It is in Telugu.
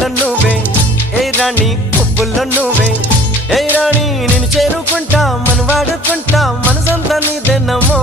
వెన్నెల్లో నువ్వే ఏ రాణి పువ్వుల్లో నువ్వే ఏ రాణి నేను చేరుకుంటా మన వాడుకుంటా మనసంతా నీదెన్నమో